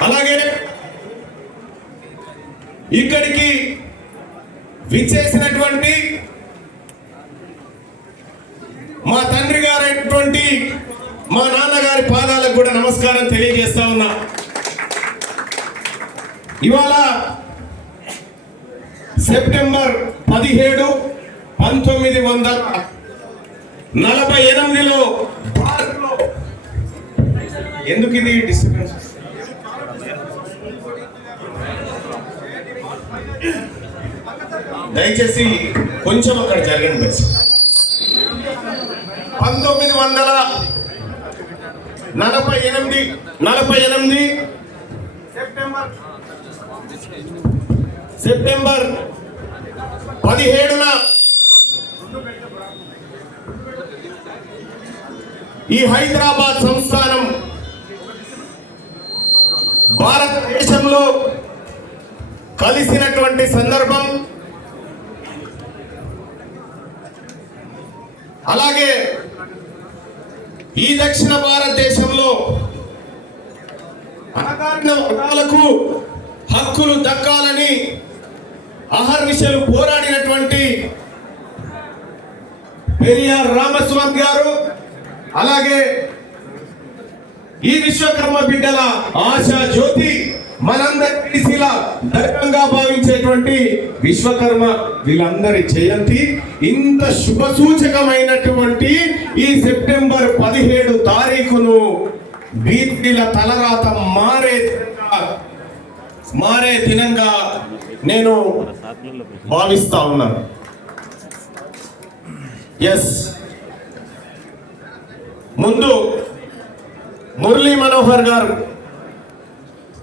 అలాగే ఇక్కడికి విచ్చేసినటువంటి మా తండ్రి గారైనటువంటి మా నాన్నగారి పాదాలకు కూడా నమస్కారం తెలియజేస్తా ఉన్నా. ఇవాళ సెప్టెంబర్ పదిహేడు పంతొమ్మిది వందల నలభై ఎనిమిదిలో ఎందుకు ఇది డిస్టర్బెన్స్ దయచేసి కొంచెం అక్కడ జరగండి బస్. పంతొమ్మిది వందల నలభై ఎనిమిది నలభై ఎనిమిది. సెప్టెంబర్. సెప్టెంబర్ పదిహేడున ఈ హైదరాబాద్ సంస్థానం భారతదేశంలో కలిసినటువంటి సందర్భం. అలాగే ఈ దక్షిణ భారతదేశంలో అణగారిన వర్గాలకు హక్కులు దక్కాలని అహర్నిశలు పోరాడినటువంటి పెరియార్ రామస్వామి గారు అలాగే ఈ విశ్వకర్మ బిడ్డల ఆశా జ్యోతి మనందరి శిలా దైవంగా భావించేటువంటి విశ్వకర్మ వీళ్ళందరి జయంతి. ఇంత శుభ సూచకమైనటువంటి ఈ సెప్టెంబర్ పదిహేడు తారీఖును బీపీల తలరాత మారే మారే దినంగా నేను భావిస్తా ఉన్నాను ఎస్ ముందు మురళీ మనోహర్ గారు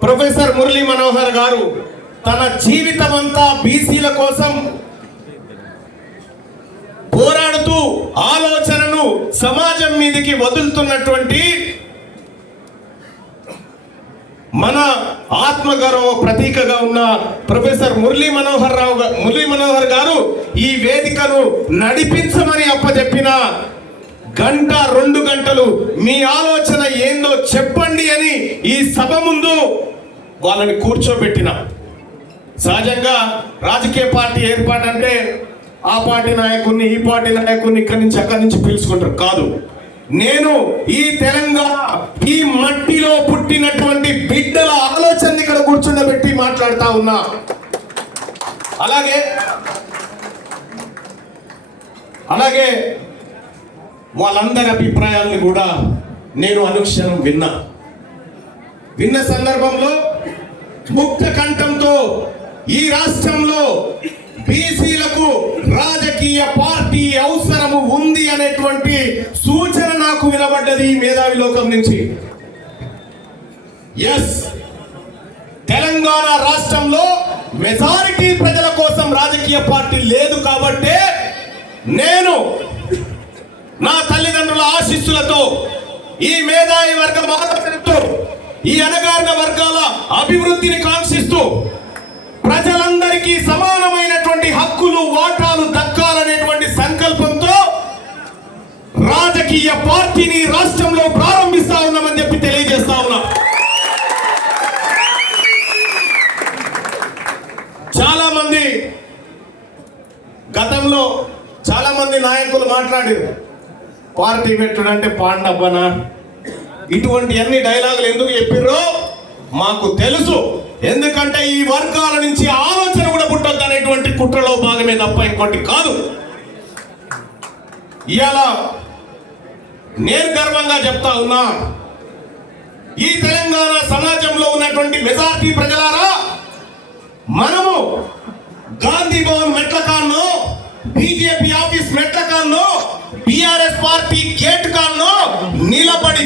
ప్రొఫెసర్ మురళీ మనోహర్ గారు తన జీవితం అంతా బీసీల కోసం పోరాడుతూ ఆలోచనను సమాజం మీదకి వదులుతున్నటువంటి మన ఆత్మగౌరవ ప్రతీకగా ఉన్న ప్రొఫెసర్ మురళీ మనోహర్ రావు మురళీ మనోహర్ గారు ఈ వేదికను నడిపించమని అప్పచెప్పిన గంట రెండు గంటలు మీ ఆలోచన ఏందో చెప్పండి అని ఈ సభ ముందు వాళ్ళని కూర్చోబెట్టిన. సహజంగా రాజకీయ పార్టీ ఏర్పాటు అంటే ఆ పార్టీ నాయకుడిని ఈ పార్టీ నాయకుడిని ఇక్కడి నుంచి అక్కడి నుంచి పిలుచుకుంటారు. కాదు. నేను ఈ తెలంగాణ ఈ మట్టిలో పుట్టినటువంటి బిడ్డల ఆలోచనని ఇక్కడ కూర్చుండబెట్టి మాట్లాడుతా ఉన్నా. అలాగే అలాగే వాళ్ళందరి అభిప్రాయాలను కూడా నేను అనుక్షణం విన్నా. విన్న సందర్భంలో ముక్త కంఠంతో ఈ రాష్ట్రంలో బీసీలకు రాజకీయ పార్టీ అవసరము ఉంది అనేటువంటి సూచన నాకు వినబడ్డది ఈ మేధావి లోకం నుంచి. ఎస్ తెలంగాణ రాష్ట్రంలో మెజారిటీ ప్రజల కోసం రాజకీయ పార్టీ లేదు కాబట్టే నేను నా తల్లిదండ్రుల ఆశీస్సులతో ఈ మేధావి వర్గం ఆలోచనతో ఈ అణగారిన వర్గాల అభివృద్ధిని కాంక్షిస్తూ ప్రజలందరికీ సమానమైనటువంటి హక్కులు వాటాలు దక్కాలనేటువంటి సంకల్పంతో రాజకీయ పార్టీని రాష్ట్రంలో ప్రారంభిస్తా ఉన్నామని చెప్పి తెలియజేస్తా ఉన్నా. చాలా మంది గతంలో చాలా మంది నాయకులు మాట్లాడారు. పార్టీ పెట్టుడు అంటే పాండబ్బనా? ఇటువంటి అన్ని డైలాగులు ఎందుకు చెప్పిర్రో మాకు తెలుసు. ఎందుకంటే ఈ వర్గాల నుంచి ఆలోచన కూడా పుట్టద్దు అనేటువంటి కుట్రలో భాగమే తప్ప ఇంకోటి కాదు. ఇలా నేను గర్వంగా చెప్తా ఉన్నా ఈ తెలంగాణ సమాజంలో ఉన్నటువంటి మెజార్టీ ప్రజలారా మనము గాంధీ భవన్ మెట్ల కాన్నో బీజేపీ ఆఫీస్ మెట్ల కాన్నో పార్టీ గేట్ కాన్నో నిలబడి